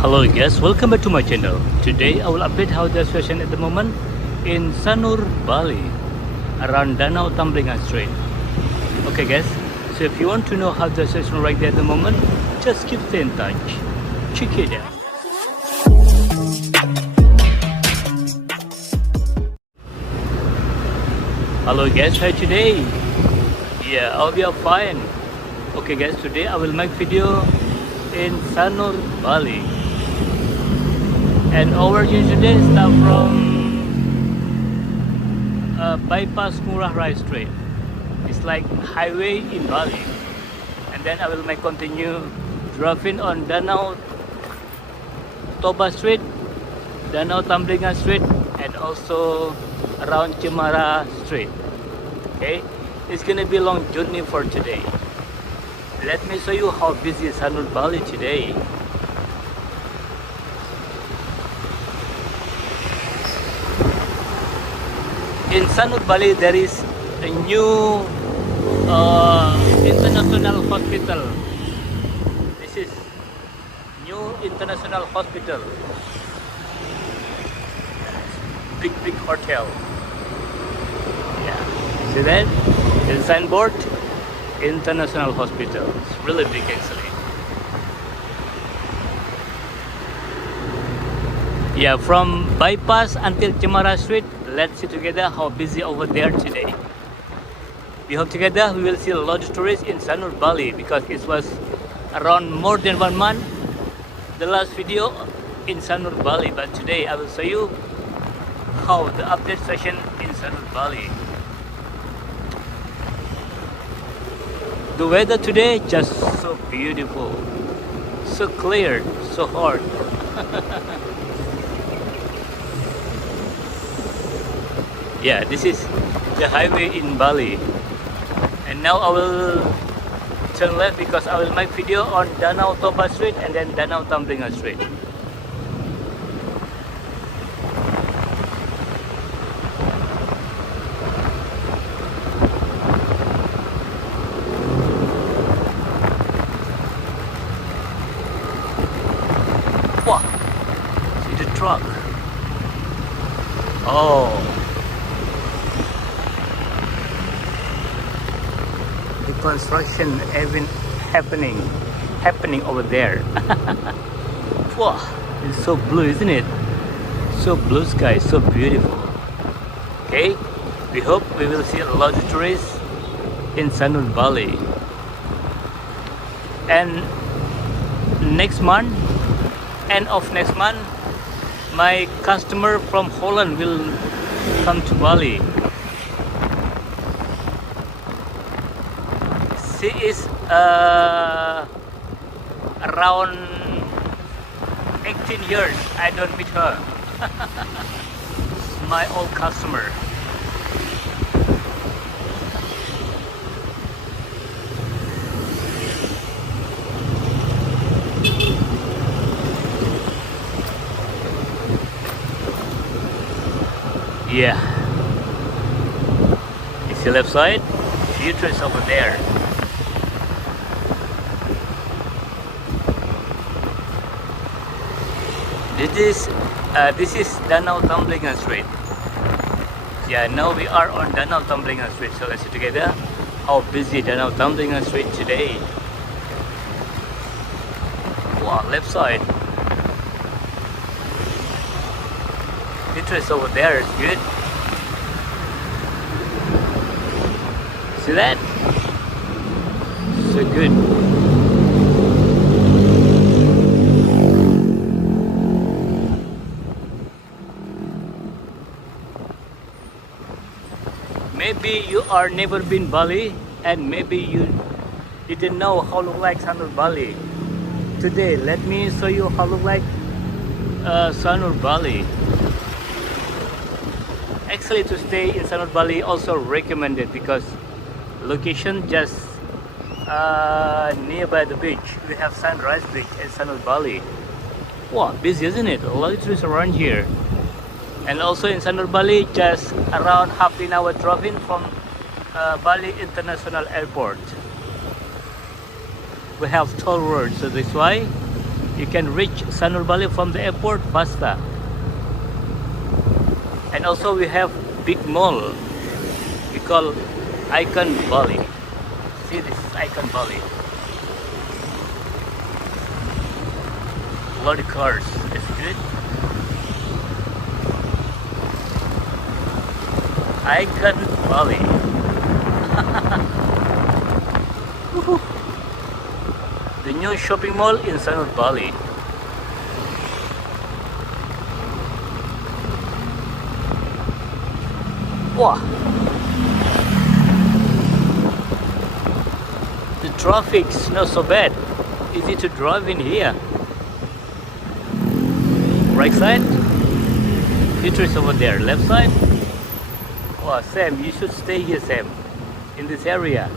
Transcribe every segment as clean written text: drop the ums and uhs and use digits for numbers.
Hello guys, welcome back to my channel. Today I will update how the situation at the moment in Sanur Bali around Danau Tamblingan Strait. Okay guys, so if you want to know how the situation right there at the moment, just keep stay in touch. Check it out. Hello guys, how today? Yeah, I'll be fine. Okay guys, today I will make video in Sanur Bali. And our journey today start from bypass Ngurah Rai Strait. It's like highway in Bali. And then I will make continue driving on Danau Toba Strait, Danau Tamblingan Strait, and also around Cemara Strait. Okay, it's gonna be a long journey for today. Let me show you how busy is Sanur Bali today. In Sanur Bali, there is a new international hospital. This is new international hospital. Big hotel. Yeah, see that? The signboard, international hospital. It's really big actually. Yeah, from bypass until Cemara Street. Let's see together how busy over there today. We hope together we will see a lot of tourists in Sanur Bali because it was around more than 1 month the last video in Sanur Bali, but today I will show you how the update session in Sanur Bali. The weather today just so beautiful, so clear, so hot. Yeah, this is the highway in Bali. And now I will turn left because I will make video on Danau Toba Street and then Danau Tamblingan Street. Wow, see the truck. Oh, construction even happening over there. Wow, it's so blue, isn't it? So blue sky, so beautiful. Okay, we hope we will see a lot of tourists in Sanur Bali. And next month, end of next month, my customer from Holland will come to Bali. She is around 18 years. I don't meet her. My old customer. Yeah. It's the left side. Future is over there. This is Danau Tamblingan Street. Yeah, now we are on Danau Tamblingan Street. So let's see together how busy Danau Tamblingan Street today. Wow, left side. Interest over there is good. See that? So good. Maybe you are never been Bali and maybe you didn't know how look like Sanur Bali. Today let me show you how look like Sanur Bali. Actually to stay in Sanur Bali also recommended because location just nearby the beach. We have Sunrise Beach in Sanur Bali. Wow, busy isn't it? A lot of tourists around here. And also in Sanur Bali, just around half an hour driving from Bali International Airport. We have toll roads, so that's why You can reach Sanur Bali from the airport faster. And also we have big mall. We call Achonk Bali. See, this is Achonk Bali. A lot of cars. It's good. Achonk Bali. The new shopping mall in Sanur Bali. Wow. The traffic's not so bad. Easy to drive in here. Right side. Future is over there. Left side. Wow, Sam, you should stay here, Sam, in this area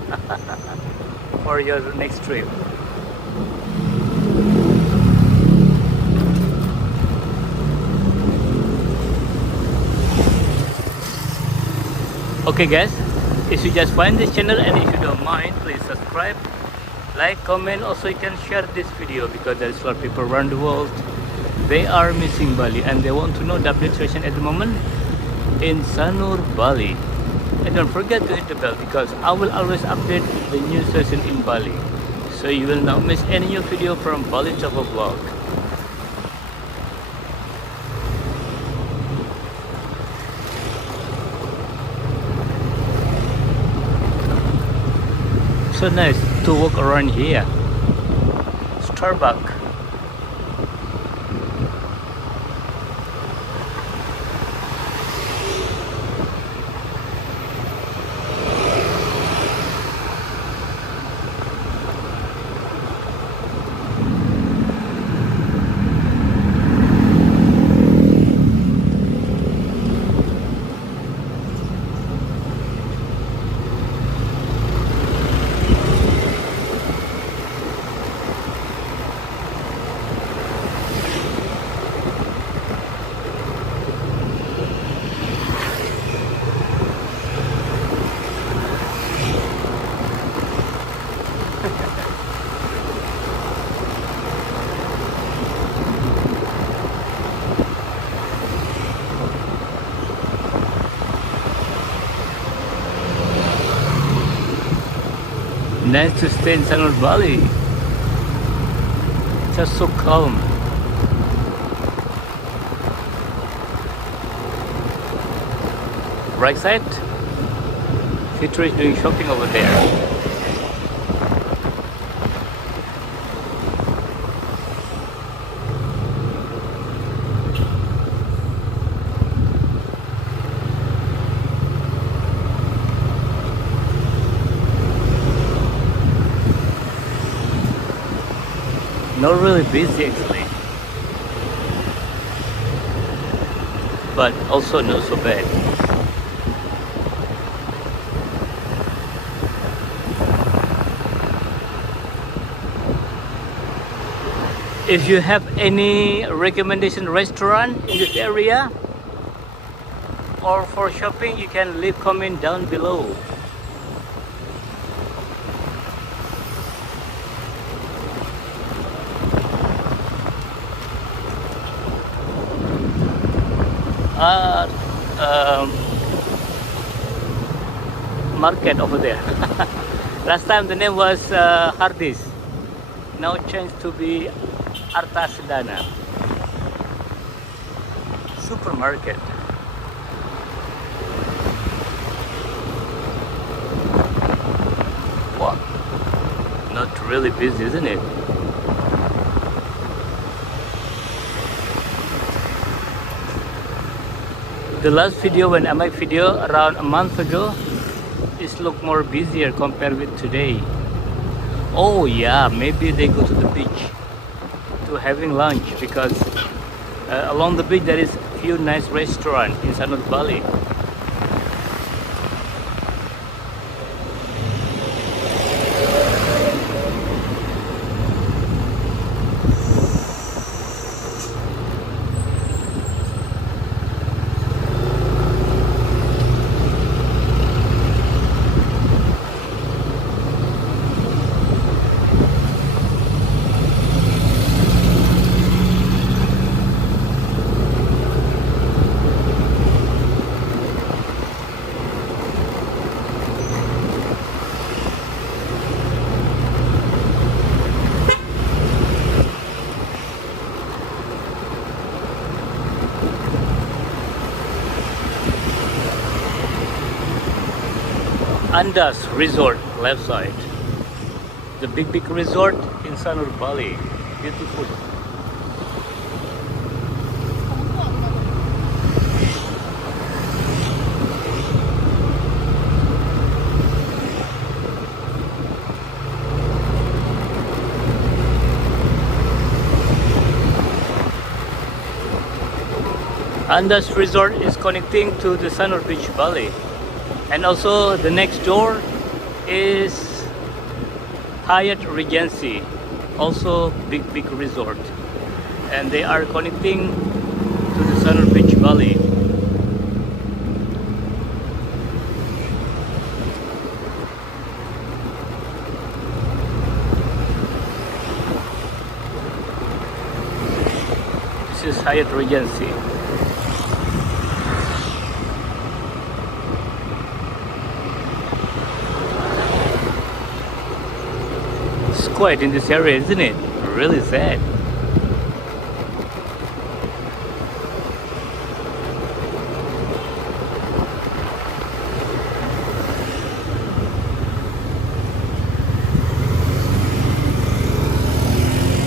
for your next trip. Okay guys, if you just find this channel and if you don't mind, please subscribe, like, comment. Also you can share this video because there is a lot of people around the world. They are missing Bali and they want to know the update situation at the moment in Sanur Bali. And don't forget to hit the bell because I will always update the new session in Bali, so you will not miss any new video from Bali Travel Vlog. So nice to walk around here. Starbucks. Nice to stay in Sanur Bali. Just so calm. Right side. Fitri is doing shopping over there. Not really busy actually, but also not so bad. If you have any recommendation restaurant in this area or for shopping, you can leave comment down below. Market over there. Last time the name was Hardis, now changed to be Artasedana Supermarket. Wow, not really busy, isn't it? The last video when I made video around a month ago, it looked more busier compared with today. Oh yeah, maybe they go to the beach to having lunch because along the beach there is a few nice restaurants in Sanur Bali. Andas Resort, left side. The big resort in Sanur Bali. Beautiful. Andas Resort is connecting to the Sanur Beach Bali, and also the next door is Hyatt Regency, also big resort, and they are connecting to the Sanur Beach Bali. This is Hyatt Regency. Quiet in this area, isn't it? Really sad.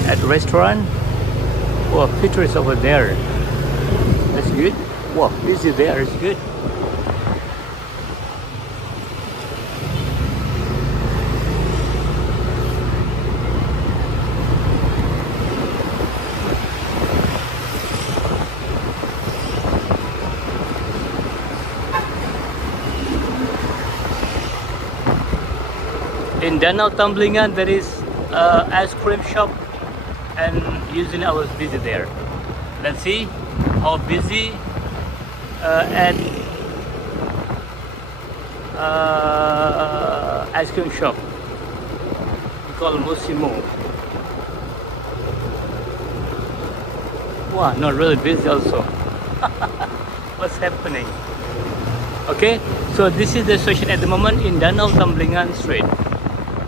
At the restaurant, wow, picture is over there. That's good. Wow, busy there. It's good. In Danau Tamblingan there is ice cream shop, and usually I was busy there. Let's see how busy at ice cream shop called Musimo. Wow, not really busy also. What's happening? Okay, so this is the situation at the moment in Danau Tamblingan Street.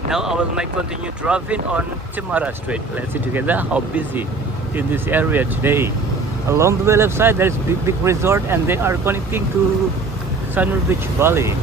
Now I will make continue driving on Cemara Street. Let's see together how busy in this area today. Along the way left side there is big resort, and they are connecting to Sanur Beach Bali.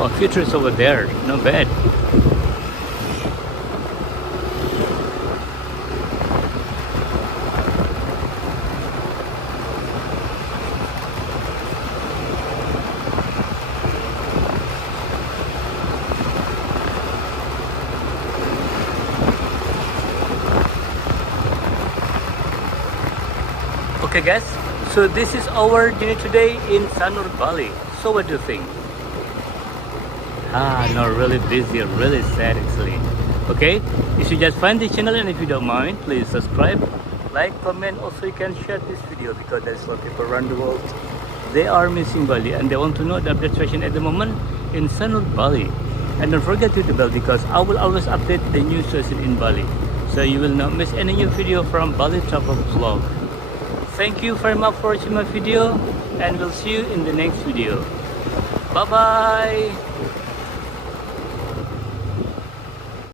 Wow, future is over there, not bad. Okay guys, so this is our dinner today in Sanur Bali. So what do you think? Not really busy, really sad actually. Okay, if you just find this channel, and if you don't mind, please subscribe, like, comment. Also you can share this video, because there's a lot of people around the world, they are missing Bali and they want to know the update situation at the moment in Sanur Bali. And don't forget to hit the bell, because I will always update the new situation in Bali, so you will not miss any new video from Bali Travel Vlog. Thank you very much for watching my video, and we'll see you in the next video. Bye bye.